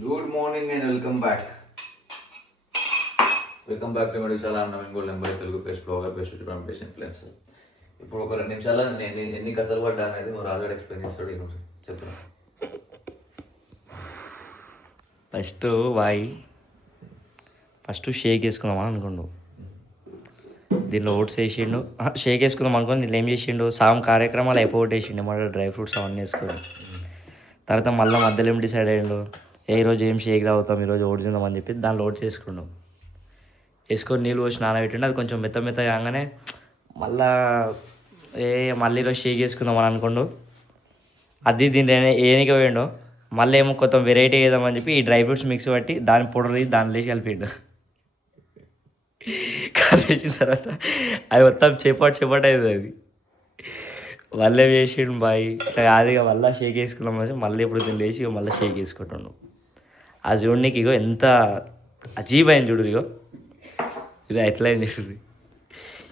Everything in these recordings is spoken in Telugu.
Good morning and welcome back to my channel. Naveen number Telugu best blogger, best YouTuber, best influencer. ఇప్పుడు ఒక 2 నిమిషాల్లో నేను ఎన్ని కథలు పడ్డా అనేది మా రాజుగాడు ఎక్స్ప్లెయిన్ చేస్తాడు. ఈరోజు చెప్తున్నా. ఫస్ట్ షేక్ వేసుకుందామని అనుకుండు. దీనిలో ఓట్స్ వేసిండు. షేక్ వేసుకుందాం అనుకుని దీనిలో ఏం చేసిండు, సగం కార్యక్రమాలు అయిపోగొట్టేసిండు. మన డ్రై ఫ్రూట్స్ అవన్నీ వేసుకొని తర్వాత మళ్ళీ మధ్యలో ఏం డిసైడ్ అయ్యిండు, ఈరోజు ఏం షేక్ తాగుతాం, ఈరోజు ఓట్స్ తిందామని చెప్పి దానిలో ఓట్స్ వేసుకుండు. వేసుకొని నీళ్ళు పోసి నానబెట్టిండు. అది కొంచెం మెత్త కాగానే మళ్ళీ ఈరోజు షేక్ వేసుకుందామని అనుకుండు. అది దీంట్లో ఏనికి పోయిండు. మళ్ళీ ఏమో కొత్త వెరైటీ వేద్దామని చెప్పి ఈ డ్రై ఫ్రూట్స్ మిక్స్ పట్టి దాని పౌడర్ దానిలో వేసి కలిపిండు. కలిపేసిన తర్వాత అది మొత్తం చేపాటు అవుతుంది. అది మళ్ళీ వేసిండు బాయ్. ఇట్లా కాదు ఇక మళ్ళీ షేక్ వేసుకున్నాం అని మళ్ళీ ఇప్పుడు దీన్ని వేసి మళ్ళీ షేక్ వేసుకుంటుండు. ఆ చూడనికి ఇగో ఎంత అజీబ్ అయింది చూడు. ఇక ఎట్లా అయింది చూడు,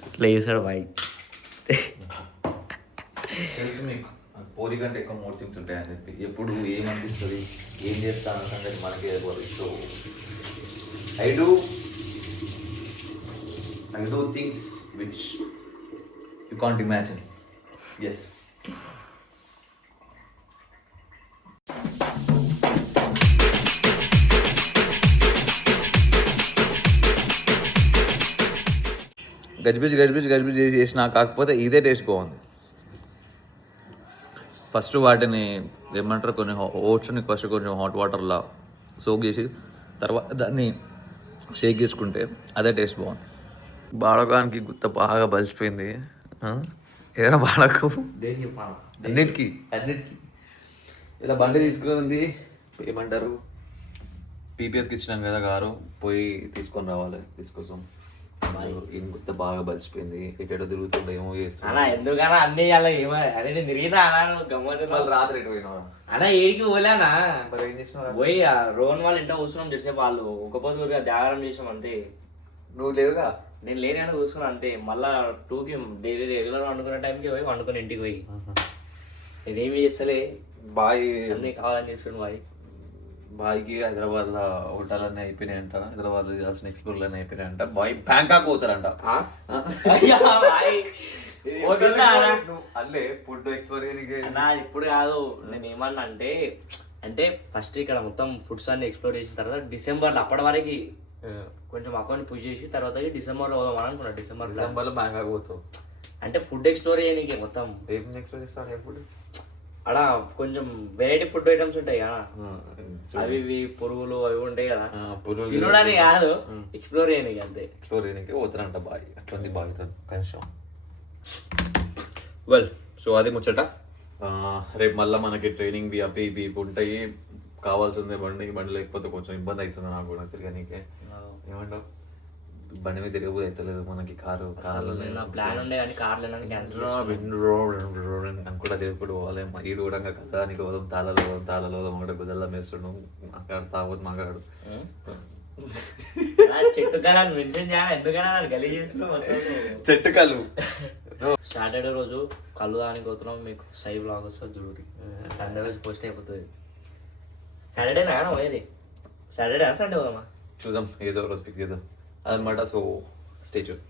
ఇట్లా వేసాడు బాయ్. తెలుసు మీకు పోరి కంటే ఎక్కువ మూడ్ సింగ్స్ ఉంటాయని చెప్పి. ఎప్పుడు ఏమనిపిస్తుంది, ఏం చేస్తాను సంగతి మనకి అయిపోతుంది. So I do things which you can't imagine. Yes, గజిబిజి చేసిన కాకపోతే ఇదే టేస్ట్ బాగుంది. ఫస్ట్ వాటిని ఏమంటారు, కొన్ని ఓట్స్ని ఫస్ట్ కొంచెం హాట్ వాటర్లా సోక్ చేసి తర్వాత దాన్ని షేక్ చేసుకుంటే అదే టేస్ట్ బాగుంది. బాడకానికి గుత్త బాగా బలిసిపోయింది. ఏదైనా బాడకు అన్నిటికీ ఇలా బండి తీసుకుని ఏమంటారు, పీపీఎఫ్కి ఇచ్చినాం కదా కారు, పోయి తీసుకొని రావాలి. తీసుకొస్తాం. గుత్త బాగా బలిసిపోయింది. ఎటో తిరుగుతుండే ఏమో చేస్తున్నా. ఎందుకన్నా అన్ని అదే నేను తిరిగినా గమ్మత్. రాత్రి ఎటు పోయినా అన్నా ఏడికి పోలేనా, మరి ఏం చేసినా పోయి రోహన్ వాళ్ళ ఇంట్లో కూర్చున్నాం. తెలిసే వాళ్ళు ఒక్కపోతే జాగారం చేసాం అంతే. నువ్వు లేవుగా, నేను లేని కూర్చున్నా అంతే. మళ్ళా 2కి డైలీ రెగ్యులర్ వండుకునే టైంకి పోయి వండుకుని ఇంటికి పోయి నేనేమి చేస్తలే. బాయ్ అన్నీ కావాలని చేస్తుండు బాయ్. బాయ్కి హైదరాబాద్లో హోటల్ అయిపోయినాయంట, హైదరాబాద్లో చేయాల్సిన ఎక్స్ప్లోర్లు అన్నీ అయిపోయినాయంట. బాయ్ బ్యాంకాక్ పోతారంట. అల్లే ఫుడ్ ఎక్స్ప్లోర్ ఇప్పుడు కాదు. నేను ఏమన్నా అంటే ఫస్ట్ ఇక్కడ మొత్తం ఫుడ్స్ అన్ని ఎక్స్ప్లోర్ చేసిన తర్వాత డిసెంబర్లో అప్పటి వరకు కొంచెం అకౌంట్ పుష్ చేసి తర్వాత డిసెంబర్లో పోదామని అనుకున్నా. డిసెంబర్లో బ్యాంకాక్ పోతావు అంటే ఫుడ్ ఎక్స్ప్లోర్ చేయడానికి మొత్తం. ఏం ఎక్స్ప్లోర్ చేస్తాను ఫుడ్ అక్కడ కొంచెం వెరైటీ ఫుడ్ ఐటమ్స్ ఉంటాయి కదా, అవి ఇవి పురుగులు అవి ఉంటాయి కదా, తినడానికి కాదు ఎక్స్ప్లోర్ చేయడానికి అంతే. ఎక్స్ప్లోర్ చేయడానికి పోతారంట బాయ్. అట్లా బాయ్ కనీసం. వెల్, సో అది ముచ్చట. రేపు మళ్ళీ మనకి ట్రైనింగ్ అవి ఇవి ఉంటాయి. కావాల్సిందే బండి లేకపోతే కొంచెం ఇబ్బంది అవుతుంది నాకు కూడా తిరగనీకే. ఏమంటావు, బండి మీద తిరగబోదు అవుతలేదు మనకి. కారు ప్లాన్ ఉండే కానీ కార్లు కూడా తిరుగుడు పోవాలి. ఈడు కూడా కదానికి పోదాం, తాళాలు పోదాం. ఒకటి గుదల్లా మేస్తుడు మాట్లాడు, తాగొద్దు మాట్లాడు. చెట్టు కళ ఎందుకైనా గలీజ్ చేస్తున్నాం. చెట్టు కలు సాటర్డే రోజు కళ్ళు దానికి పోతున్నాం. మీకు సై బ్లాగ్ వస్తుంది చూడు. సండే రోజు పోస్ట్ అయిపోతుంది. సాటర్డే నా పోయేది, సాటర్డే సండే పోదామా చూద్దాం, ఏదో రోజు ఫిక్స్ చేద్దాం అదనమాట. So stay tune.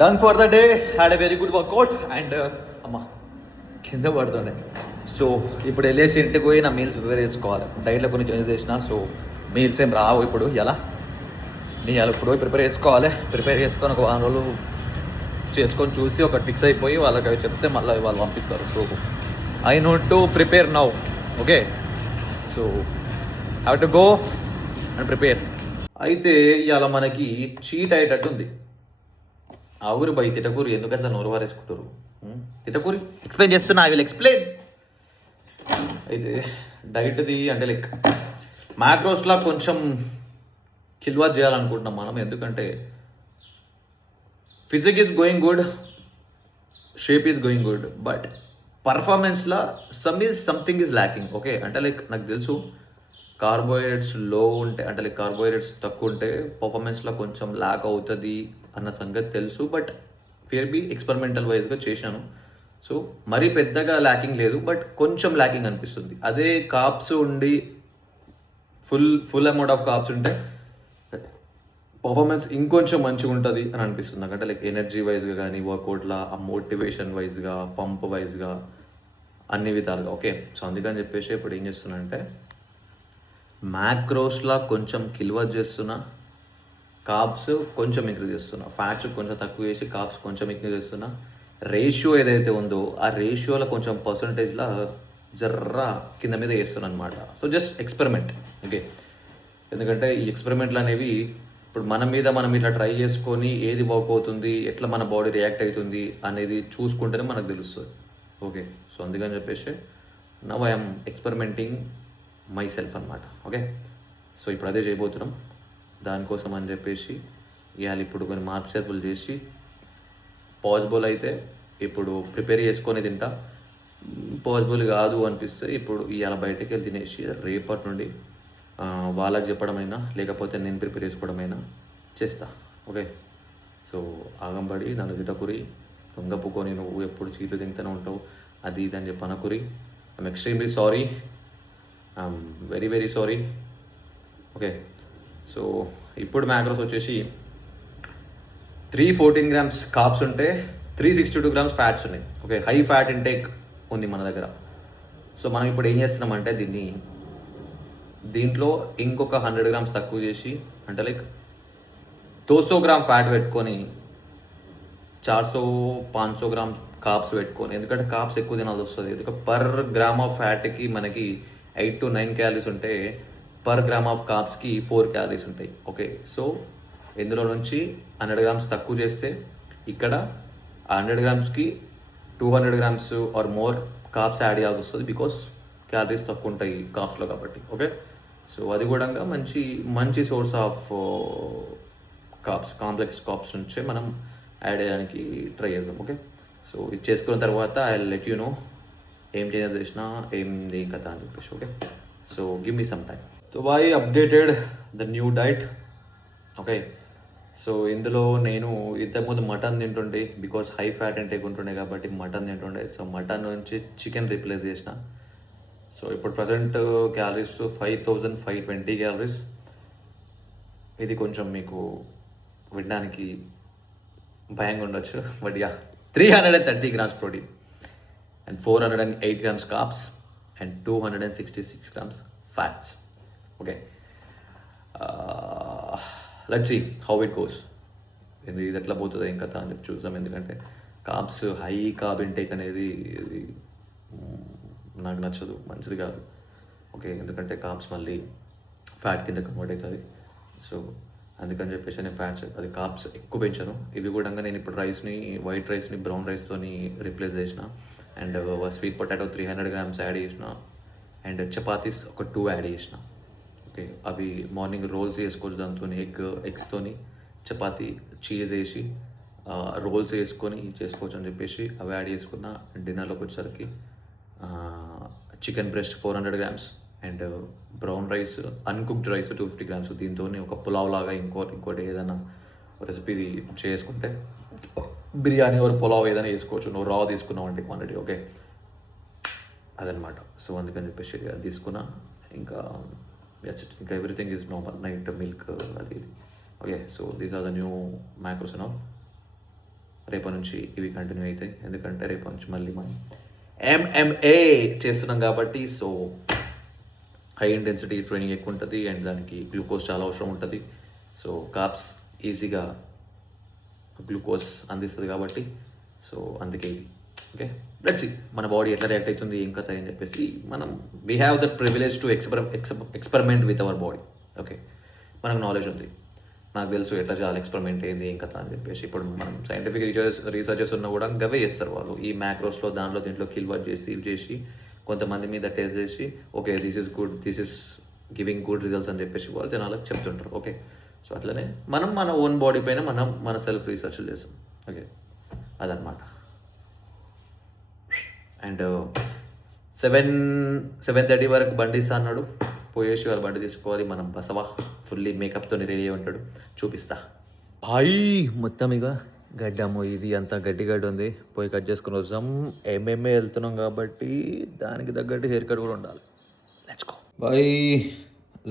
Done for the day. Had a very good workout and అమ్మా కింద పడుతుండే. సో ఇప్పుడు వెళ్ళేసి ఇంటికి పోయి నా మీల్స్ ప్రిపేర్ చేసుకోవాలి. డైట్లో కొన్ని చేంజెస్ చేసిన, సో మీల్స్ ఏం రావు ఇప్పుడు. ఎలా ఇప్పుడు పోయి ప్రిపేర్ చేసుకోవాలి. ప్రిపేర్ చేసుకొని ఒక 1 రోజులు చేసుకొని చూసి ఒకటి ఫిక్స్ అయిపోయి వాళ్ళకి అవి చెప్తే మళ్ళీ వాళ్ళు పంపిస్తారు. So I note to prepare now. Okay, so have to go and prepare. అయితే ఇవాళ మనకి చీట్ అయ్యేటట్టుంది. ఆ ఊరు బై తిటకూరి ఎందుకంటే నోరు వారేసుకుంటారు. తిటకూరి ఎక్స్ప్లెయిన్ చేస్తున్నా, ఐ విల్ ఎక్స్ప్లెయిన్. అయితే డైట్ది అంటే లైక్ మ్యాక్రోస్లా కొంచెం కిల్వాట్ చేయాలనుకుంటున్నాం మనం. ఎందుకంటే physique is going good, shape is going good, but పర్ఫార్మెన్స్లో సంథింగ్ ఈజ్ ల్యాకింగ్. ఓకే, అంటే లైక్ నాకు తెలుసు కార్బోహైడ్రేట్స్ లో ఉంటే, అంటే లైక్ కార్బోహైడ్రేట్స్ తక్కువ ఉంటే పర్ఫార్మెన్స్లో కొంచెం ల్యాక్ అవుతుంది అన్న సంగతి తెలుసు. బట్ బి ఎక్స్పెరిమెంటల్ వైజ్గా చేశాను. సో మరీ పెద్దగా ల్యాకింగ్ లేదు, బట్ కొంచెం ల్యాకింగ్ అనిపిస్తుంది. అదే కాప్స్ ఉండి ఫుల్ అమౌంట్ ఆఫ్ కాప్స్ ఉంటే పర్ఫార్మెన్స్ ఇంకొంచెం మంచిగా ఉంటుంది అని అనిపిస్తుంది నాకు. అంటే లైక్ ఎనర్జీ వైజ్గా కానీ, వర్కౌట్లా, ఆ మోటివేషన్ వైజ్గా, పంప్ వైజ్గా, అన్ని విధాలుగా. ఓకే, సో అందుకని చెప్పేసి ఇప్పుడు ఏం చేస్తున్నా మ్యాక్రోస్లా కొంచెం కిల్వర్ చేస్తున్నా, కాప్స్ కొంచెం ఇంక్రీజ్ చేస్తున్నా, ఫ్యాట్స్ కొంచెం తక్కువ చేసి కాప్స్ కొంచెం ఇంక్రీజ్ చేస్తున్నా. రేషియో ఏదైతే ఉందో ఆ రేషియోలో కొంచెం పర్సంటేజ్లా జర్రా కింద మీద చేస్తున్నాను అనమాట. So just experiment. ఓకే, ఎందుకంటే ఈ ఎక్స్పెరిమెంట్లు అనేవి ఇప్పుడు మన మీద మనం ఇట్లా ట్రై చేసుకొని ఏది వర్క్ అవుతుంది, ఎట్లా మన బాడీ రియాక్ట్ అవుతుంది అనేది చూసుకుంటేనే మనకు తెలుస్తుంది. ఓకే, సో అందుకని చెప్పేసి now I'm experimenting my self అనమాట. ఓకే, సో ఇప్పుడు అదే చేయబోతున్నాం. దానికోసం అని చెప్పేసి ఇవాళ ఇప్పుడు కొన్ని మార్పు చేర్పులు చేసి పాసిబుల్ అయితే ఇప్పుడు ప్రిపేర్ చేసుకొని తింటా. పాసిబుల్ కాదు అనిపిస్తే ఇప్పుడు ఇవాళ బయటకు వెళ్ళి తినేసి రేపటి నుండి వాళ్ళకి చెప్పడమైనా లేకపోతే నేను ప్రిపేర్ చేసుకోవడమైనా చేస్తా. ఓకే, సో ఆగంబడి నన్ను తిటకురి, దొంగపుకొని నువ్వు ఎప్పుడు చీట్లు తింటూనే ఉంటావు అది ఇది అని చెప్పి అనకురి. I'm extremely sorry, I'm very very sorry. Okay, so ఇప్పుడు మ్యాక్రోస్ వచ్చేసి 314 grams కార్బ్స్ ఉంటే 362 grams ఫ్యాట్స్ ఉన్నాయి. ఓకే, హై ఫ్యాట్ ఇంటేక్ ఉంది మన దగ్గర. సో మనం ఇప్పుడు ఏం చేస్తున్నామంటే దీంట్లో ఇంకొక 100 grams తక్కువ చేసి, అంటే లైక్ 200 grams ఫ్యాట్ పెట్టుకొని 400-500 grams కార్బ్స్ పెట్టుకొని, ఎందుకంటే కార్బ్స్ ఎక్కువ తినాల్సి వస్తుంది. ఎందుకంటే పర్ గ్రామ్ ఆఫ్ ఫ్యాట్కి మనకి 8 to 9 calories ఉంటే పర్ గ్రామ్ ఆఫ్ కార్బ్స్కి 4 calories ఉంటాయి. ఓకే, సో ఇందులో నుంచి 100 grams తక్కువ చేస్తే ఇక్కడ 100 gramsకి 200 grams or more carbs add చేయాల్సి వస్తుంది, బికాస్ క్యాలరీస్ తక్కువ ఉంటాయి కార్బ్స్లో కాబట్టి. ఓకే, సో అది కూడా మంచి source of carbs, complex carbs నుంచే మనం యాడ్ చేయడానికి ట్రై చేద్దాం. ఓకే, సో ఇది చేసుకున్న తర్వాత ఐ లెట్ యూ నో ఏం చేంజెస్ చేసినా ఏంది కథ అని చెప్పేసి. Okay, so give me some time. So I updated the new diet. Okay, so ఇందులో నేను ఇంతకుముందు మటన్ తింటుండే, బికాస్ హై ఫ్యాట్ ఇంటేక్ ఉంటుండే కాబట్టి మటన్ తింటుండే. సో మటన్ నుంచి చికెన్ రీప్లేస్ చేసిన. సో ఇప్పుడు ప్రజెంట్ క్యాలరీస్ 5520 calories. ఇది కొంచెం మీకు వినడానికి భయంగా ఉండొచ్చు, but yeah 330 grams protein and 408 grams carbs and 266 grams fats. Okay, let's see how it goes. ఇది ఎట్లా పోతుందో ఏం కథ అని చెప్పి చూసాం. ఎందుకంటే కార్బ్స్, హై కార్బ్ ఇంటేక్ అనేది ఇది నాకు నచ్చదు, మంచిది కాదు. ఓకే, ఎందుకంటే కార్బ్స్ మళ్ళీ ఫ్యాట్ కింద కన్వర్ట్ అవుతుంది. సో అందుకని చెప్పేసి నేను ఫ్యాట్స్ అది కార్బ్స్ ఎక్కువ పెంచాను. ఇవి కూడా నేను ఇప్పుడు వైట్ రైస్ని బ్రౌన్ రైస్తో రీప్లేస్ చేసిన. And sweet potato 300 grams add చేసిన. అండ్ చపాతీస్ ఒక 2 యాడ్ చేసిన. ఓకే, అవి మార్నింగ్ రోల్స్ వేసుకోవచ్చు, దాంతో ఎగ్స్తోని చపాతీ చీజ్ వేసి రోల్స్ వేసుకొని చేసుకోవచ్చు అని చెప్పేసి అవి యాడ్ చేసుకున్న. డిన్నర్లోకి వచ్చేసరికి chicken breast 400 grams and brown rice, uncooked rice 250 grams. దీంతో ఒక పులావ్ లాగా ఇంకోటి ఏదైనా రెసిపీ చేసుకుంటే బిర్యానీ ఒక పులావ్ ఏదైనా వేసుకోవచ్చు, నువ్వు రా తీసుకున్నావు అంటే క్వాంటిటీ. ఓకే, అదనమాట. సో అందుకని చెప్పేసి అది తీసుకున్నా. ఇంకా everything is normal. Night milk అది. Okay, so these are the new macros now. రేపటి నుంచి ఇవి కంటిన్యూ అవుతాయి, ఎందుకంటే రేపటి నుంచి మళ్ళీ మనం MMA చేస్తున్నాం కాబట్టి. సో హై ఇంటెన్సిటీ ట్రైనింగ్ ఎక్కువ ఉంటుంది అండ్ దానికి గ్లూకోజ్ చాలా అవసరం ఉంటుంది. సో కార్బ్స్ ఈజీగా గ్లూకోజ్ అందిస్తుంది కాబట్టి. సో అందుకే ఇది. ఓకే, లెట్స్ సీ మన బాడీ ఎట్లా రియాక్ట్ అవుతుంది, ఏం కథ అని చెప్పేసి. We have that privilege to experiment with our body. Okay, మనకు నాలెడ్జ్ ఉంది, నాకు తెలుసు ఎట్లా చేయాలి, ఎక్స్పెరిమెంట్ ఏంది, ఏం కథ అని చెప్పేసి. ఇప్పుడు మనం సైంటిఫిక్ రీసెర్చెస్ ఉన్నా కూడా గవే చేస్తారు వాళ్ళు. ఈ మ్యాక్రోస్లో దీంట్లో కిల్వర్ట్ చేసి ఇవి చేసి కొంతమంది మీద టెస్ట్ చేసి okay this is good, this is giving good results అని చెప్పేసి వాళ్ళు జనాలకు చెప్తుంటారు. ఓకే, సో అట్లనే మనం మన ఓన్ బాడీ పైన మన సెల్ఫ్ రీసెర్చ్లు చేస్తాం. ఓకే, అదనమాట. అండ్ 7:30 వరకు బండి ఇస్తా అన్నాడు. పోయేసి వాళ్ళు బండి తీసుకోవాలి. మనం బసవా ఫుల్లీ మేకప్తో రెడీ అయి ఉంటాడు, చూపిస్తా. హాయ్ మొత్తం ఇక గడ్డము ఇది అంతా గడ్డి గడ్డి ఉంది, పోయి కట్ చేసుకుని వస్తాం. ఎంఎంఏ వెళ్తున్నాం కాబట్టి దానికి తగ్గట్టు హెయిర్ కట్ కూడా ఉండాలి. Let's go. బాయ్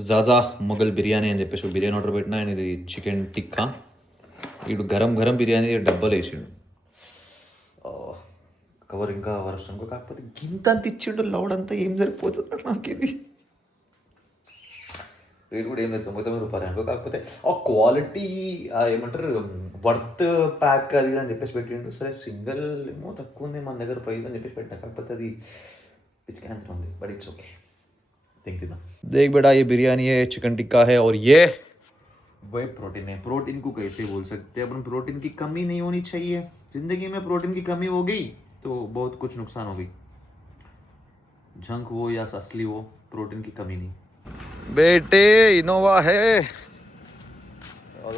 జాజా మొగల్ బిర్యానీ అని చెప్పేసి ఒక బిర్యానీ ఆర్డర్ పెట్టినా. అండ్ ఇది చికెన్ టిక్కా. ఇటు గరం గరం బిర్యానీ డబ్బాలు వేసిండు. కవర్ ఇంకా వర్షం కాకపోతే గింత అంత ఇచ్చిండు, లౌడ్ అంతా ఏం సరిపోతుంది నాకు ఇది. రేట్ కూడా ఏం లేదు, 99 రూపాయలు అనుకో. కాకపోతే ఆ క్వాలిటీ ఏమంటారు వర్త్ ప్యాక్ అది అని చెప్పేసి పెట్టిండు. సరే సింగిల్ ఏమో తక్కువ ఉంది మన దగ్గర ప్రైస్ అని చెప్పేసి పెట్టినా. కాకపోతే అది పిచ్చికాంతరం ఉంది, బట్ ఇట్స్ ఓకే. తిందాం. देख बेटा ये बिरयानी है, चिकन टिक्का है और ये वही प्रोटीन है. प्रोटीन को कैसे बोल सकते हैं अपन, प्रोटीन की कमी नहीं होनी चाहिए. जिंदगी में प्रोटीन की कमी हो गई तो बहुत कुछ नुकसान हो गई. जंक हो या असली हो, प्रोटीन की कमी नहीं. बेटे इनोवा है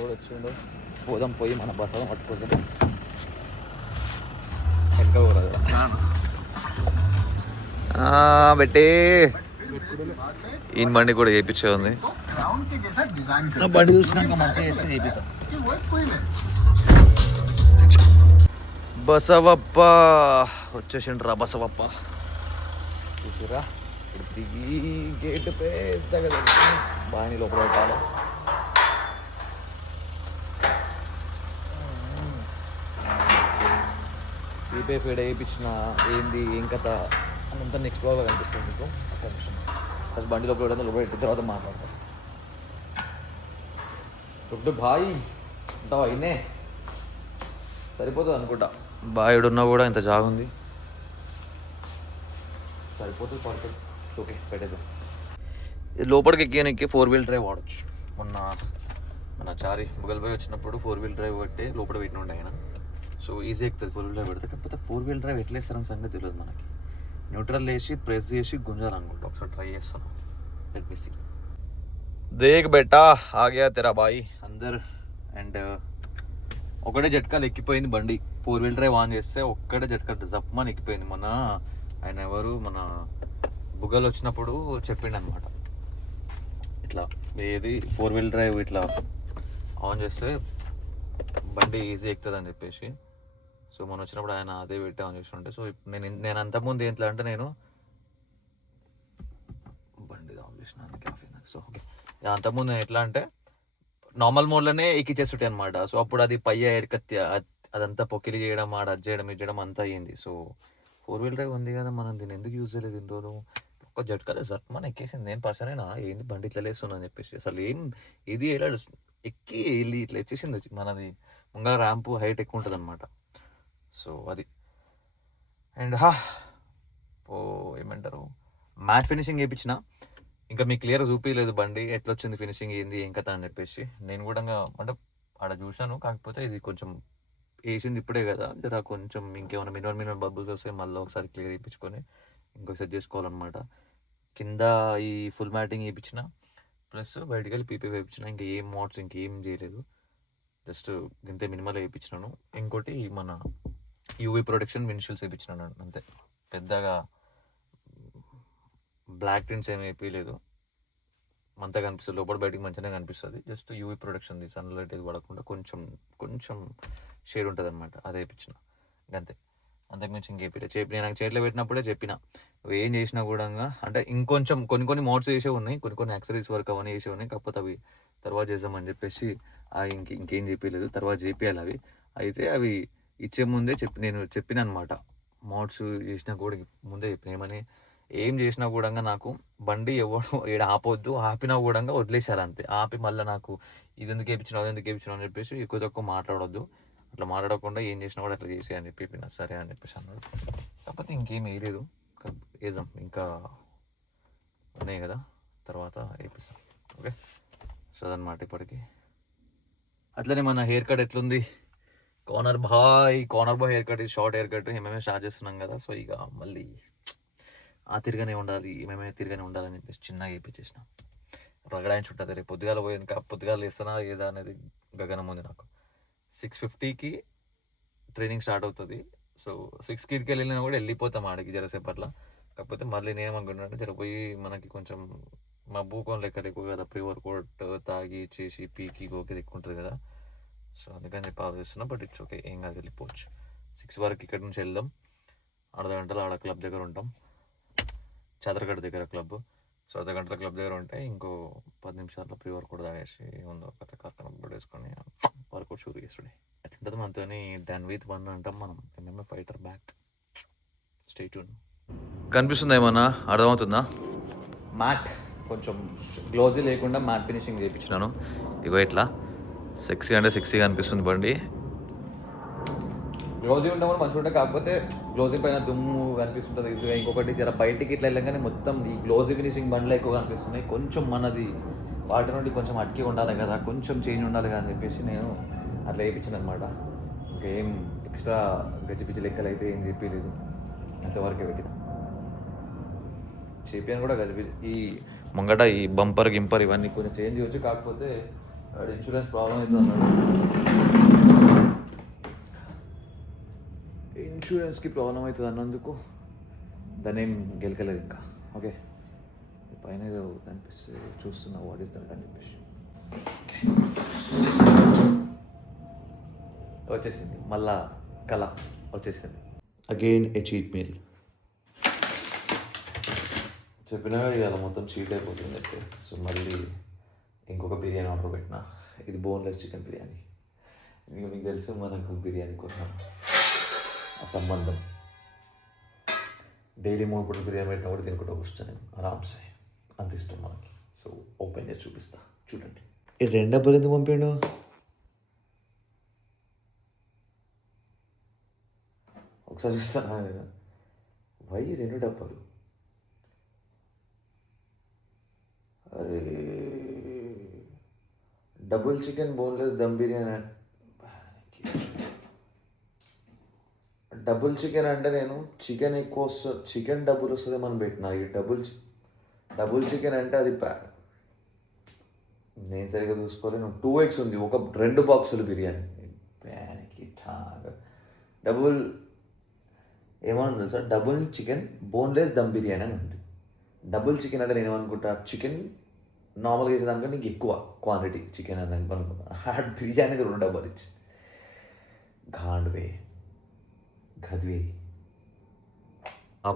వచ్చిండు. పోదాం, పోయి మన బస్సు పట్టుకోసం బెట్టే ఈయన బండి కూడా చేయించే ఉంది. బండి చూసినాక మంచిగా చేస్తే చేపిస్తాం. బసవప్ప వచ్చేసిండ్రా బసవప్ప. చూసిరా ఇప్పుడు దిగి గేట్ పెద్దగా బాగా లోపల పెట్టాలి. ఈపే ఫీడ్ వేయించిన ఏంది ఏం కథ అంతా నెక్స్ట్ బ్లాగ్లో కనిపిస్తుంది మీకు. ఫస్ట్ బండి లోపల పెట్టడం, లోపల పెట్టిన తర్వాత మాట్లాడతాం. ఇప్పుడు బాయ్ ఉంటావా? అయినే సరిపోతుంది అనుకుంటా. బాయుడు ఉన్నా కూడా ఇంత జాగుంది, సరిపోతుంది, పడుతుంది. ఓకే పెట్టేద్దాం. ఇది లోపలికి ఎక్కి 4-wheel డ్రైవ్ వాడచ్చు. మొన్న మన చారి ముగల్ బాయ్ వచ్చినప్పుడు 4-wheel డ్రైవ్ పెట్టి లోపల పెట్టిన ఉండే ఆయన. సో ఈజీ ఎక్కుతుంది 4-wheel డ్రైవ్ పెడితే. కాకపోతే 4-wheel డ్రైవ్ ఎట్లా వేస్తారని సంగతి తెలియదు మనకి. న్యూట్రల్ వేసి ప్రెస్ చేసి గుంజాలనుకుంటా. ఒకసారి ట్రై చేస్తాను. Let me see. దేక్ బెటా ఆ గయా తెరా బాయ్ అందర్. అండ్ ఒకటే జట్కాలు ఎక్కిపోయింది బండి. 4-wheel డ్రైవ్ ఆన్ చేస్తే ఒక్కటే జట్కా జప్మని ఎక్కిపోయింది. మన ఆయన ఎవరు మన బుగ్గలు వచ్చినప్పుడు చెప్పిండు అనమాట, ఇట్లా ఏది 4-wheel డ్రైవ్ ఇట్లా ఆన్ చేస్తే బండి ఈజీ ఎక్కుతుంది అని చెప్పేసి. సో మొన్న వచ్చినప్పుడు ఆయన అదే పెట్టి ఆన్ చేస్తుంటే. సో నేను అంతకుముందు ఏంట్లా అంటే నేను బండి ఆన్ చేసిన అందుకే. సో ఓకే, అంతకుముందు నేను ఎట్లా అంటే నార్మల్ మోడ్లోనే ఎక్కిచ్చేస్తుంటే అనమాట. సో అప్పుడు అది పయ్య ఎడకత్తి అదంతా పొక్కిలి చేయడం, అది చేయడం ఇది చేయడం అంతా అయ్యింది. సో 4-wheel డ్రైవ్ ఉంది కదా, మనం దీన్ని ఎందుకు యూజ్ చేయలేదు ఇన్ని రోజులు. ఒక్క జట్కాలే సార్ మనం ఎక్కేసింది. నేను పర్సన్ అయినా ఏంది బండి ఇట్లా లేస్తున్నా అని చెప్పేసి అసలు ఏం ఇది ఎలా ఎక్కి వెళ్ళి ఇట్లా వచ్చేసింది. మనది ముంగల ర్యాంపు హైట్ ఎక్కువ ఉంటుంది అనమాట. సో అది. అండ్ ఏమంటారు మ్యాట్ ఫినిషింగ్ వేయించిన. ఇంకా మీకు క్లియర్గా చూపించలేదు బండి ఎట్లా వచ్చింది, ఫినిషింగ్ ఏంది ఏం కథ అని చెప్పేసి. నేను కూడా అంటే ఆడ చూశాను. కాకపోతే ఇది కొంచెం వేసింది ఇప్పుడే కదా, జర కొంచెం ఇంకేమైనా మినిమం బబుల్స్ వస్తే మళ్ళీ ఒకసారి క్లియర్ వేయించుకొని ఇంకొక సెట్ చేసుకోవాలన్నమాట. కింద ఈ ఫుల్ మ్యాటింగ్ వేయించిన, ప్లస్ బయటికి వెళ్ళి పీపీ వేయించిన. ఇంకా ఏం మోడ్స్ ఇంకేం చేయలేదు, జస్ట్ ఇంతే మినిమల్ వేయించినాను. ఇంకోటి మన యూవీ ప్రొటెక్షన్ విండ్షీల్డ్స్ వేయించినాను అంతే. పెద్దగా బ్లాక్ ప్రింట్స్ ఏమి వేయలేదు. మంచిగా కనిపిస్తుంది, లోపల బయటికి మంచిగానే కనిపిస్తుంది. జస్ట్ యూవీ ప్రొటెక్షన్, సన్లైట్ ఇది పడకుండా కొంచెం షేడ్ ఉంటుంది అనమాట, అది వేయించిన అంతే. అంతకుమించి ఇంకేపి నేను నాకు చేతిలో పెట్టినప్పుడే చెప్పిన, నువ్వు ఏం చేసినా కూడా అంటే ఇంకొంచెం కొన్ని మోడ్స్ చేసే ఉన్నాయి, కొన్ని యాక్సరీస్ వర్క్ అవన్నీ చేసే ఉన్నాయి. కాకపోతే అవి తర్వాత చేద్దామని చెప్పేసి ఇంకేం చెప్పలేదు. తర్వాత చేపియాలి అవి. అయితే అవి ఇచ్చే ముందే నేను చెప్పిన అనమాట. మోడ్స్ చేసినా కూడా ముందే చెప్పిన ఏమని, ఏం చేసినా కూడా నాకు బండి ఎవరు ఏడ ఆపొద్దు, ఆపినా కూడా వదిలేశారు అంతే. ఆపి మళ్ళీ నాకు ఇది ఎందుకు వేయించినావు అని చెప్పేసి ఎక్కువ తక్కువ మాట్లాడొద్దు, అట్లా మాట్లాడకుండా ఏం చేసినా కూడా అట్లా చేసి అని చెప్పి సరే అని చెప్పేసి అన్నాడు. కాకపోతే ఇంకేం వేయలేదు, వేద్దాం ఇంకా ఉన్నాయి కదా తర్వాత వేపిస్తాం. ఓకే, సో అదనమాట. ఇప్పటికి అట్లనే మన హెయిర్ కట్ ఎట్లుంది, కార్నర్ బాయ్ హెయిర్ కట్, ఇది షార్ట్ హెయిర్ కట్. మేమే స్టార్ట్ చేస్తున్నాం కదా, సో ఇక మళ్ళీ తిరగానే ఉండాలి, తిరగానే ఉండాలని చెప్పేసి చిన్నగా వేయించేసిన. రగడాయించి ఉంటుంది. రేపు పొద్దుగాల పోయింది, పొద్దుగాల వేస్తానా ఏదా అనేది గగనం ఉంది నాకు. 6:50కి ట్రైనింగ్ స్టార్ట్ అవుతుంది. సో 6కి వెళ్ళినా కూడా వెళ్ళిపోతాం ఆడికి జరసేపట్ల. కాకపోతే మళ్ళీ నేనేమనుకుంటున్నానంటే జరిపోయి మనకి కొంచెం మబ్బుకోని లెక్కలు ఎక్కువ కదా, ప్రీ వర్కౌట్ తాగి చేసి పీకి గోకి ఎక్కువ ఉంటుంది కదా. సో అందుకని చెప్పి ఆలోచిస్తున్నా. బట్ ఇట్స్ ఓకే, ఏం కాదు, వెళ్ళిపోవచ్చు. 6 వరకు ఇక్కడ నుంచి వెళ్దాం, అర్ధ గంటలో ఆడ క్లబ్ దగ్గర ఉంటాం, చాదరగడ్డ దగ్గర క్లబ్. సో అర్ధ గంటల క్లబ్ దగ్గర ఉంటాయి, ఇంకో 10 నిమిషాల్లో ప్రీ వర్కౌట్ తాగేసి ఉందో కొత్త కార్ఖాన పడేసుకొని వర్కౌట్ షూర్ చేస్తుండే. ఎట్లుంటుంది మనతో డన్ విత్ 1 అంటాం మనం. MMA fighter back. Stay tune. కనిపిస్తుందా ఏమన్నా, అర్థమవుతుందా? మ్యాట్ కొంచెం గ్లోజీ లేకుండా మ్యాట్ ఫినిషింగ్ చేయించినాను. ఇగో ఇట్లా సెక్సీ అంటే సెక్సీగా అనిపిస్తుంది బండి. గ్లోజీ ఉండడం కూడా మంచిగా ఉంటుంది, కాకపోతే గ్లోజీ పైన దుమ్ము కనిపిస్తుంటుంది ఈజీగా. ఇంకొకటి జర బయటికి ఇట్లా వెళ్ళగానే మొత్తం ఈ గ్లోజీ ఫినిషింగ్ బండ్లు ఎక్కువ కనిపిస్తున్నాయి. కొంచెం మనది వాటి నుండి కొంచెం అట్కి ఉండాలి కదా, కొంచెం చేంజ్ ఉండాలి కదా అని చెప్పేసి నేను అట్లా వేయించాను అనమాట. ఇంకేం ఎక్స్ట్రా గజిపిచ్చి లెక్కలు అయితే ఏం చెప్పలేదు, అంతవరకే పెట్టిన. చేపాను కూడా గజిపిచ్చి ఈ ముంగట ఈ బంపర్ గింపర్ ఇవన్నీ కొంచెం చేంజ్ చేయవచ్చు, కాకపోతే ఇన్సూరెన్స్ ప్రాబ్లం అవుతుంది అన్నాడు. ఇన్సూరెన్స్కి ప్రాబ్లం అవుతుంది అన్నందుకు దాన్ని ఏం గెలకలేదు ఇంకా. ఓకే, పైన ఏదో కనిపిస్తే చూస్తున్నా వాట్ ఇస్ దట్ అని చెప్పేసి వచ్చేసింది. మళ్ళా కళ వచ్చేసింది. అగైన్ ఏ చీట్ మీల్. చెప్పినా ఇవాళ మొత్తం చీట్ అయిపోతుంది అయితే. సో మళ్ళీ ఇంకొక బిర్యానీ ఆర్డర్ పెట్టిన. ఇది బోన్లెస్ చికెన్ బిర్యానీ. మీకు తెలుసు మనకు బిర్యానీ కోసం ఆ సంబంధం. డైలీ 3 పూటలు బిర్యానీ పెట్టినా కూడా తినుకుంటూ కూర్చొని ఆరామ్సే, అంత ఇష్టం మనకి. సో ఓపెన్ చేసి చూపిస్తా, చూడండి. ఈ 2 డబ్బాలు ఎందుకు పంపాడు? ఒకసారి చూస్తాను నేను. వై 2 డబ్బాలు? అరే, double chicken boneless dum biryani. Double chicken అంటే నేను చికెన్ ఎక్కువ వస్తుంది, చికెన్ డబుల్ వస్తుంది మనం పెట్టిన. ఈ డబుల్ చికెన్ అంటే అది నేను సరిగ్గా చూసుకోలేను. 2x ఉంది, 2 బాక్సులు బిర్యానీ. ప్యానికి డబుల్ ఏమన్నా తెలుసా, double chicken boneless dum biryani అని ఉంది. డబుల్ చికెన్ అంటే నేను ఏమనుకుంటా, చికెన్ నార్మల్గా చేసేదానికంటే నీకు ఎక్కువ క్వాంటిటీ చికెన్ అని అనుకుంటా. ఆ బిర్యానీకి 2 డబ్బాలు ఇచ్చి గద్వే.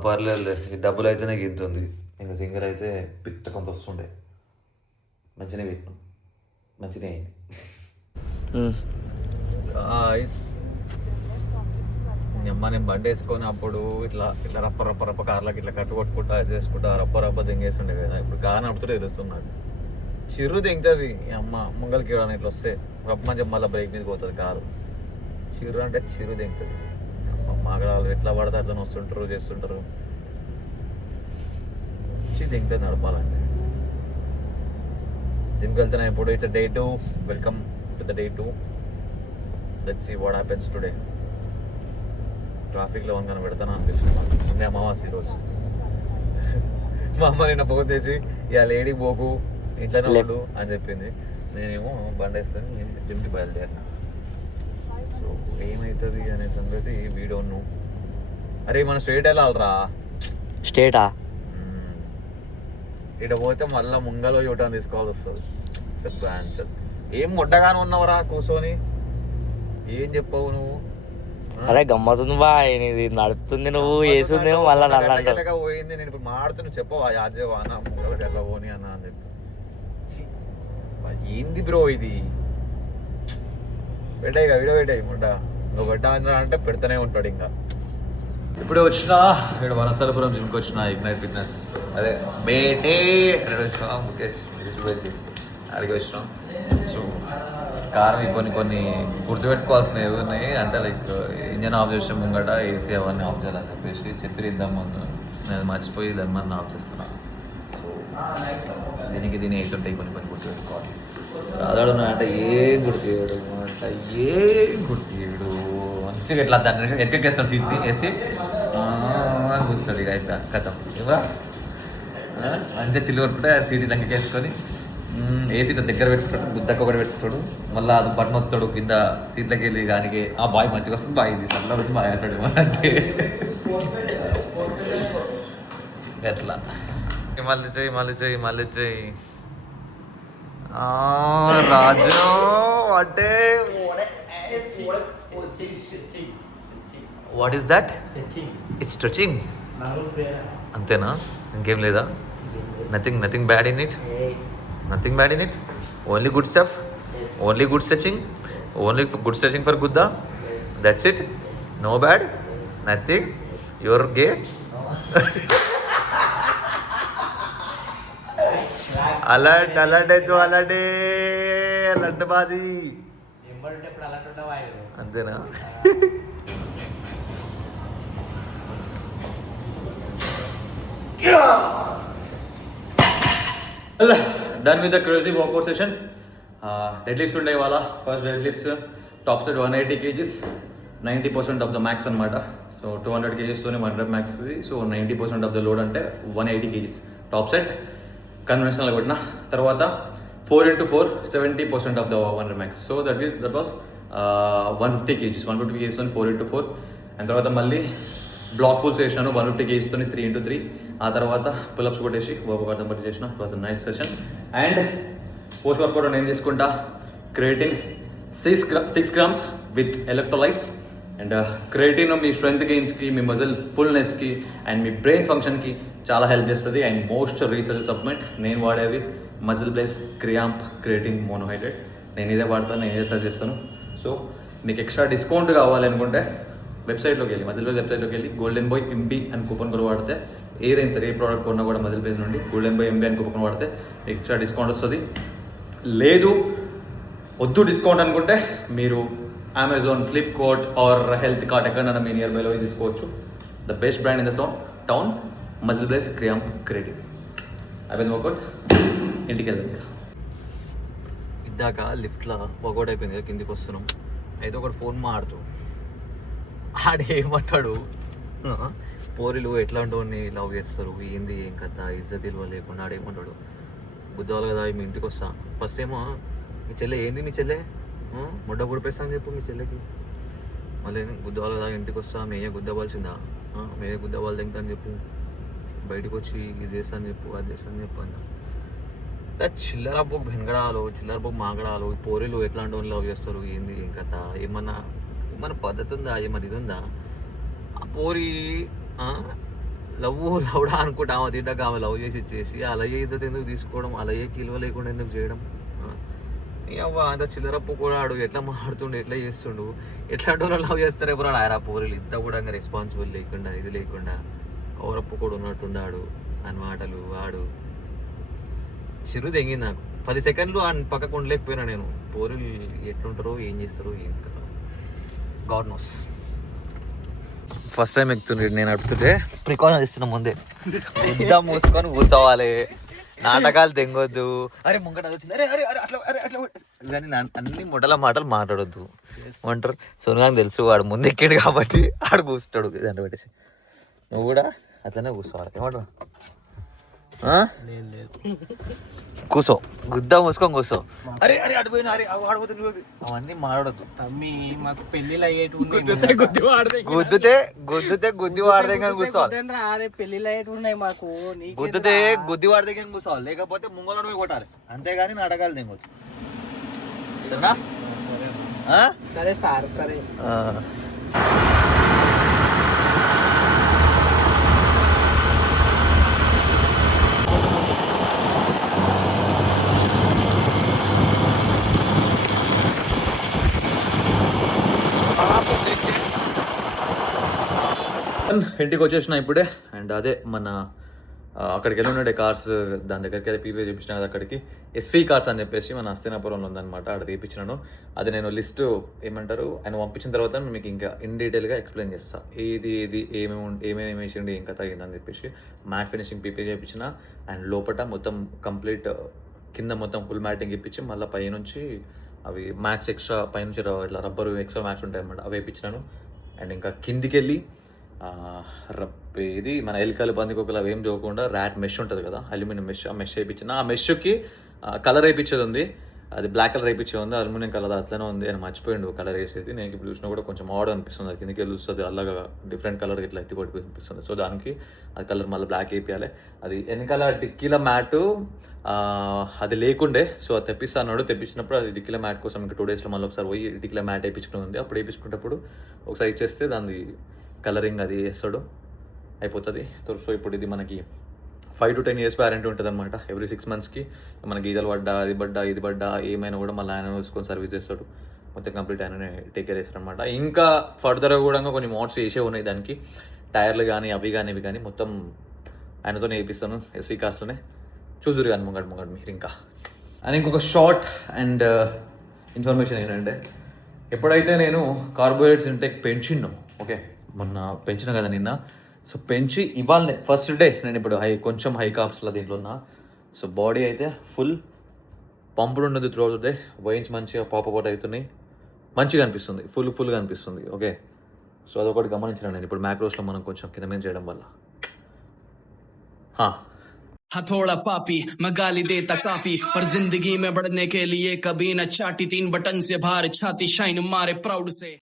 పర్లేదు, ఈ డబ్బులు అయితే నాకు ఇంత ఉంది. ఇంకా సింగిల్ అయితే పిత్త కొంత వస్తుండే. మంచిగా పెట్టినాం, మంచిగా అయింది. అమ్మ నేను బండి వేసుకొని అప్పుడు ఇట్లా ఇట్లా రప్ప కార్లకి ఇట్లా కట్టు కొట్టుకుంటా అది చేసుకుంటా రప్ప దింగేస్తుండే కదా. ఇప్పుడు కారు నడుపుతూ తెలుస్తున్నది. చిర్రు దింగుతుంది అమ్మ ముంగలికి ఇట్లా వస్తే రప్పమని చెప్పి మళ్ళీ బ్రేక్ మీద పోతుంది కారు. చిర్రు అంటే చిర్రు దింగుతుంది. మాగడాలు ఎట్లా పడితే అట్లా వస్తుంటారు చేస్తుంటారు, దింగుతుంది నడపాలంటే. జిమ్కి వెళ్తున్నా ఇప్పుడు. It's day 2. Welcome to the day 2. Let's see what happens today. ట్రాఫిక్లో వంగన పెడతాను అనిపిస్తుంది. ఉండే అమావాస్య ఈరోజు. మా అమ్మ నిన్న ఫోన్ చేసి ఇక లేడీకి పోకు ఇంట్లోనే ఉండు అని చెప్పింది. నేనేమో బండి వేసుకొని జిమ్కి బయలుదేరిన. సో ఏమవుతుంది అనే సంగతి వీడియోను. అరే మనం స్ట్రైట్ వెళ్ళాలరా. స్టేటా? ఇట పోతే మళ్ళీ ముంగలో యూటర్న్ తీసుకోవాల్సి వస్తుంది. సార్ ఏం ముడ్డగానే ఉన్నావురా కూర్చొని, ఏం చెప్పవు నువ్వు? అరే గమ్మతుంది బా, ఇది నడుపుతుంది నువ్వు వేసుంది మళ్ళీ నల్ల పోయింది. నేను ఇప్పుడు మాడుతున్నా చెప్పవా యాజేవా అన్న ముంగలకి ఎట్లా పోని అన్న అని చెప్పి. ఏంది బ్రో ఇది? పెట్టాయి వీడియో పెట్టాయి ముడ్డ. నువ్వు పెట్టా అంటే పెడుతూనే ఉంటాడు ఇంకా. ఇప్పుడే వచ్చిన ఇక్కడ వనస్థలపురం జిమ్కి వచ్చిన, ఇగ్నైట్ ఫిట్నెస్. అదే బేటే వచ్చినా ముఖేష్ అడిగి వచ్చినాం. సో కారం కొన్ని గుర్తుపెట్టుకోవాల్సినవి ఏవి ఉన్నాయి అంటే, లైక్ ఇంజన్ ఆఫ్ చేసే ముంగట ఏసీ అవన్నీ ఆఫ్ చేయాలని చెప్పేసి చెప్పిద్దాం ముందు. నేను మర్చిపోయి దాన్ని ఆఫ్ చేస్తున్నాను. సో దీనికి 8 ఉంటాయి, కొన్ని గుర్తుపెట్టుకోవాలి. రాదాడు అంటే ఏం గుర్తుయ్యాడు మంచిగా ఇట్లా దాన్ని ఎక్కేస్తాడు సీట్ని వేసి అని కూర్చుంటాడు. ఇక అయితే కథం ఇవా అంతే చిల్లు కొట్టుకుంటే సీట్ ఇట్లా ఎక్కేసుకొని ఏసీ దగ్గర పెట్టుతాడు, గుద్దక్క ఒకటి పెట్టుతాడు, మళ్ళీ అది బటన్ వస్తాడు కింద సీట్లకి వెళ్ళి దానికి ఆ బాయ్ మంచిగా వస్తుంది, బాయ్ ఇది సర్లో వచ్చి బాయ్ అంటాడు అంటే ఎట్లా మళ్ళీ చెయ్యి రాజు అంటే what is that? It's stretching అంతేనా? ఇంకేం లేదా? Nothing bad in it, nothing bad in it, only good stuff, only good stretching for గుద్దా, that's it, no bad, nothing, your గే. అలాంటి బాజీ అంతేనా? Done with the crazy workout session. Dead lifts ఉండే వాళ్ళ first dead lifts top set 180 kgs, 90% of the max అనమాట. సో 200 kgsతోనే 100 max, so 90% of the load అంటే 180 kgs టాప్ సెట్ కన్వెన్షనల్ కొట్టిన. తర్వాత 4x4 70% of the 100 max, so that was 150 kgs 4x4. And తర్వాత మళ్ళీ బ్లాక్ పుల్స్ వేసినాను 150 kgsతో 3x3. ఆ తర్వాత పుల్అప్స్ కొట్టేసి వర్కౌట్ బట్టి చేసిన. It was a nice session. And post workout నేను తీసుకుంటా creatine 6 grams with electrolytes. And creatine మీ స్ట్రెంత్ గెయిన్స్కి, మీ మజిల్ ఫుల్నెస్కి అండ్ మీ బ్రెయిన్ ఫంక్షన్కి చాలా హెల్ప్ చేస్తుంది. అండ్ మోస్ట్ రీసెర్చ్ సప్లిమెంట్ నేను వాడేది మజిల్ బ్లేస్ క్రియాంప్ క్రియేటిన్ మోనోహైడ్రేట్. నేను ఇదే వాడతాను, నేను ఇదే సర్చ్ చేస్తాను. సో మీకు ఎక్స్ట్రా డిస్కౌంట్ కావాలనుకుంటే వెబ్సైట్లోకి వెళ్ళి, మజిల్ బేస్ వెబ్సైట్లోకి వెళ్ళి గోల్డెన్ బాయ్ ఎంబీ అని కూపన్ కూడా వాడితే, ఏదైనా సరే ఏ ప్రోడక్ట్ కొన్నా కూడా మజిల్ బేస్ నుండి గోల్డెన్ బాయ్ ఎంబీ అని కూపన్ వాడితే ఎక్స్ట్రా డిస్కౌంట్ వస్తుంది. లేదు వద్దు డిస్కౌంట్ అనుకుంటే మీరు Amazon, Flipkart or HealthKart ఎక్కడైనా మీ నియర్ బైలో తీసుకోవచ్చు. The best brand in the town MuscleBlaze క్రియాంప్ క్రియేటిన్. అయిపోయింది వర్కౌట్, ఇంటికి వెళ్తుంది. ఇద్దాక లిఫ్ట్లో వర్కౌట్ అయిపోయింది, కిందికి వస్తున్నాం. అయితే ఒకటి ఫోన్ మాడుతూ ఆడేమంటాడు, పోరీలు ఎట్లాంటి వాడిని లవ్ చేస్తారు, ఏంది ఏం కథ, ఇజ్జత్ ఇల్వ లేకుండా ఆడేమంటాడు, బుద్ధవాళ్ళు కదా మీ ఇంటికి వస్తా. ఫస్ట్ ఏమో మీ చెల్లె ఏంది, మీ చెల్లె ముడ్డ పుడిపేస్తా అని చెప్పు మీ చెల్లెకి. మళ్ళీ గుద్దవాళ్ళు కదా ఇంటికి వస్తా, మేమే గుద్దవాల్సిందా, మేమే గుద్దవాళ్ళు తింటా అని చెప్పు, బయటకు వచ్చి ఇది చేస్తా అని చెప్పు, అది చేస్తా అని చెప్పు అన్న. చిల్లర బొక్ వెనగడాలు, చిల్లర బొక్ మాగడాలు, ఈ పోరీలు ఎట్లాంటి వాళ్ళు లవ్ చేస్తారు, ఏంది ఏం కథ, ఏమన్నా పద్ధతి ఉందా, ఏమన్నా ఇది ఉందా? ఆ పోరి లవ్డా అనుకుంటా ఆమె తిడ్డాక ఆమె లవ్ చేసి ఇచ్చేసి అలాగే ఇజ్జత్ ఎందుకు తీసుకోవడం, అలాగే కిలువ లేకుండా ఎందుకు చేయడం? అవ్వ అంత చిల్లరప్పు కూడా ఆడు ఎట్లా మాడుతుండు, ఎట్లా చేస్తుండు, ఎట్లాంటి వాళ్ళు లవ్ చేస్తారు ఎవరు ఆయరా పోరీలు ఇంత కూడా రెస్పాన్సిబుల్ లేకుండా, ఇది లేకుండా ఓరప్పు కూడా ఉన్నట్టున్నాడు అని మాటలు వాడు. చిరు తెంగింది నాకు. 10 సెకండ్లు ఆ పక్కకు ఉండలేకపోయినా నేను. పోరీలు ఎట్లుంటారో, ఏం చేస్తారో, ఏం కదా, గాడ్ నోస్. ఫస్ట్ టైం ఎక్కుతుండే నేను అడుగుతుంటే ప్రికాషన్ ఇస్తున్నా ముందే, ఇద్దాం మూసుకొని కూర్చోవాలి, నాటకాలు తెంగొద్దు, అరే ముంగట వచ్చింది, అరే అరే అరే అట్లా అరే అట్లా కానీ అన్ని ముడల మాటలు మాట్లాడొద్దు అంటారు. సోనియాకి తెలుసు, వాడు ముందు ఎక్కాడు కాబట్టి ఆడు కూర్చుంటాడు దాన్ని పెట్టేసి. నువ్వు కూడా అట్లనే కూర్చోవాలి, ఏమంటారు? కూర్చో, గుద్దా మూసుకొని కూర్చో. అరే అరే అడిపోయినా, అరే ఆడిపోతుంది, అవన్నీ మాట్లాడద్దు. మాకు పెళ్లిళ్ళు అయ్యేటి గుద్దితే గుద్ది వాడదే కానీ కూర్చోవాలి. పెళ్లిళ్ళు అయ్యేటి ఉన్నాయి మాకు. గుద్దితే గుద్ది వాడదే కానీ కూర్చోవాలి, లేకపోతే ముంగలను కొట్టాలి, అంతేగాని నాటకాలు తెగొద్దు. సరేనా? సరే సార్, సరే. ఇంటికి వచ్చేసిన ఇప్పుడే. అండ్ అదే మన అక్కడికి వెళ్ళి ఉండే కార్స్, దాని దగ్గరికి అయితే పీపీ చూపించిన కదా, అక్కడికి ఎస్వి కార్స్ అని చెప్పేసి మన హస్తినాపురంలో ఉందన్నమాట, అక్కడ తీపించినాను. అది నేను లిస్ట్ ఏమంటారు ఆయన పంపించిన తర్వాత మీకు ఇంకా ఇన్ డీటెయిల్గా ఎక్స్ప్లెయిన్ చేస్తాను, ఏది ఏమేమి వేసిండి, ఏం కథ అయిందని చెప్పేసి. మ్యాట్ ఫినిషింగ్ పీపీ చేయించిన, అండ్ లోపల మొత్తం కంప్లీట్ కింద మొత్తం ఫుల్ మ్యాటింగ్ ఇప్పించి, మళ్ళీ పైనుంచి అవి మ్యాట్స్ ఎక్స్ట్రా పైనుంచి ఇట్లా రబ్బరు ఎక్స్ట్రా మ్యాట్స్ ఉంటాయి అన్నమాట, అవి వేయించినాను. అండ్ ఇంకా కిందికి వెళ్ళి ఇది మన ఎలికలు పందికొకలు అవి ఏం చూడకుండా ర్యాట్ మెష్ ఉంటుంది కదా, అల్యూమినియం మెష్, ఆ మెష్ వేయించిన. ఆ మెష్కి కలర్ వేయించేది ఉంది, అది బ్లాక్ కలర్ వేయించేది ఉంది, అల్యూమినియం కలర్ అట్లనే ఉంది అని మర్చిపోయిండు కలర్ వేసేది. నేను ఇప్పుడు చూసినా కూడా కొంచెం ఆడ్ అనిపిస్తుంది, అది కిందకి చూస్తుంది అలాగా డిఫరెంట్ కలర్ ఇట్లా ఎత్తిపడి అనిపిస్తుంది. సో దానికి అది కలర్ మళ్ళీ బ్లాక్ వేయాలి. అది వెనకాల డిక్కీల మ్యాటు అది లేకుండే, సో అది తెప్పిస్తాను. తెప్పించినప్పుడు అది డిక్కీల మ్యాట్ కోసం ఇంకా 2 daysలో మళ్ళీ ఒకసారి పోయి డిక్కీల మ్యాట్ వేయించుకుని ఉంది. అప్పుడు వేయించుకునేటప్పుడు ఒకసారి ఇచ్చేస్తే దాని కలరింగ్ అది వేస్తాడు, అయిపోతుంది. సో ఇప్పుడు ఇది మనకి 5 to 10 years వారంటీ ఉంటుంది అనమాట. ఎవ్రీ 6 monthsకి మనకి గీతలు పడ్డా, అది పడ్డా, ఇది పడ్డా ఏమైనా కూడా మళ్ళీ ఆయన చూసుకొని సర్వీస్ చేస్తాడు. మొత్తం కంప్లీట్ ఆయననే టేక్ కేర్ చేస్తాడు అనమాట. ఇంకా ఫర్దర్గా కూడా కొన్ని మోడ్స్ చేసే ఉన్నాయి దానికి, టైర్లు కానీ అవి కానీ ఇవి కానీ మొత్తం ఆయనతో వేయిస్తాను ఎస్వీ కాస్ట్లోనే. చూదురు కానీ ముంగడు మీరు ఇంకా. అండ్ ఇంకొక షార్ట్ అండ్ ఇన్ఫర్మేషన్ ఏంటంటే, ఎప్పుడైతే నేను కార్బోహైడ్రేట్స్ ఇంటేక్ పెంచిన్నో, ఓకే మొన్న పెంచిన కదా నిన్న, సో పెంచి ఇవాళనే ఫస్ట్ డే నేను ఇప్పుడు కొంచెం హై కార్బ్స్లో దీంట్లో ఉన్నా. సో బాడీ అయితే ఫుల్ పంపుడు ఉన్నది త్రూ అవుతుంది, వైన్స్ మంచిగా పాపౌట్ అవుతున్నాయి, మంచిగా అనిపిస్తుంది, ఫుల్గా అనిపిస్తుంది. ఓకే సో అదొకటి గమనించిన నేను ఇప్పుడు మ్యాక్రోస్లో మనం కొంచెం కింద మీద చేయడం వల్ల. हथौड़ा पापी मैं गाली देता काफी, पर जिंदगी में बढ़ने के लिए कभी न चाटी, 3 बटन से बाहर छाती शाइन मारे प्राउड से.